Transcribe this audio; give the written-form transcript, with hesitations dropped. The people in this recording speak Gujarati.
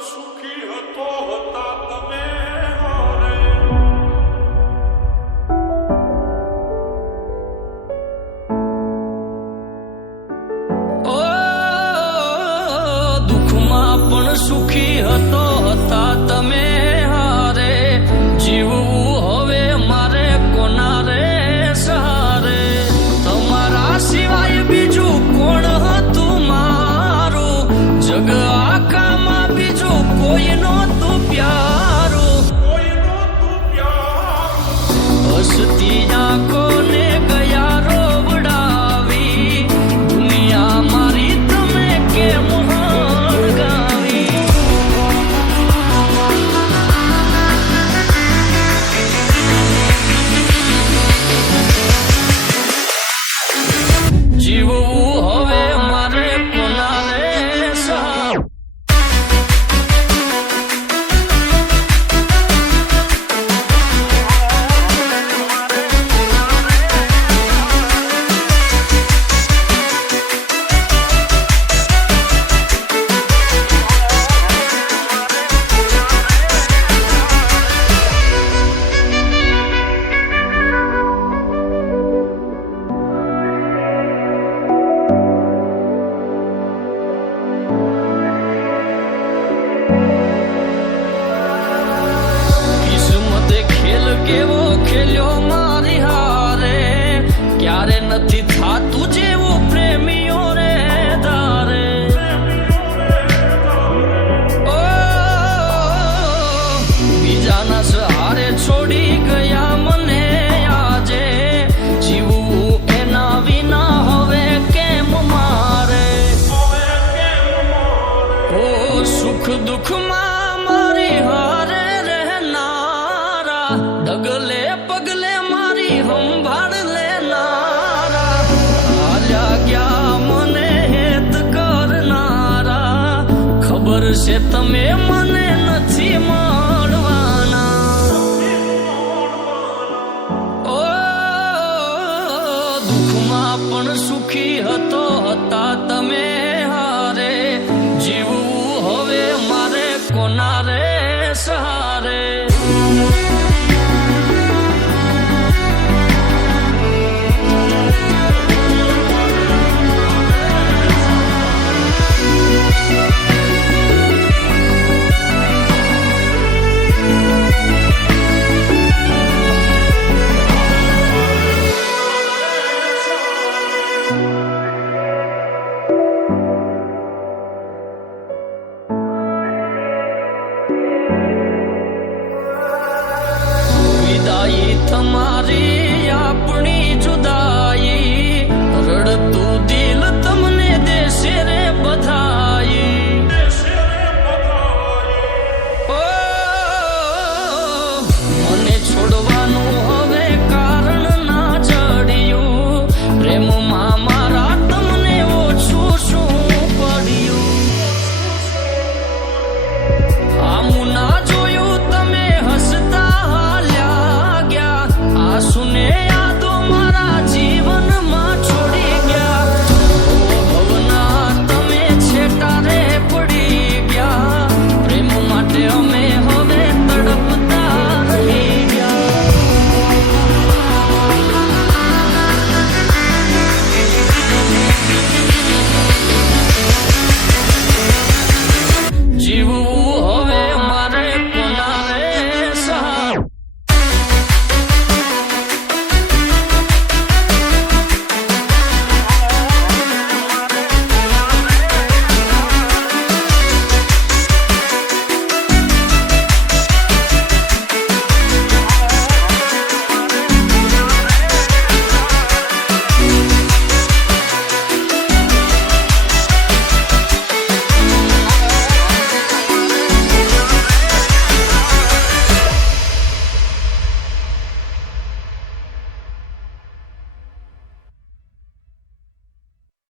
સુખી હતો હતા તમે હારે ઓ દુઃખમાં પણ સુખી હતો હતા તમે હારે જીવવું હવે મારે કોના રે સહારે તમારા સિવાય બીજું કોણ હતું મારું જગ આખામાં બીજું કોઈ નહોતું પ્યારું હસતી આંખોને ગયા રોવડાવી દુનિયા મારી તમે કેમ હળગાવી જીવવું હવે મારે કોના રે સહારે કેવો ખેલ્યો મારી હારે ક્યારે નથી થાતું જેવું પ્રેમીઓ રે ધારે ઓ બીજાના સહારે છોડી ગયા મને આજે જીવવું એના વિના હવે કેમ મારે ઓ સુખ દુઃખમાં મારી હારે ડગલે પગલે મારી સંભાળ લેનારા હાલ્યા ગયા મને હેત કરનારા ખબર છે તમે મને નથી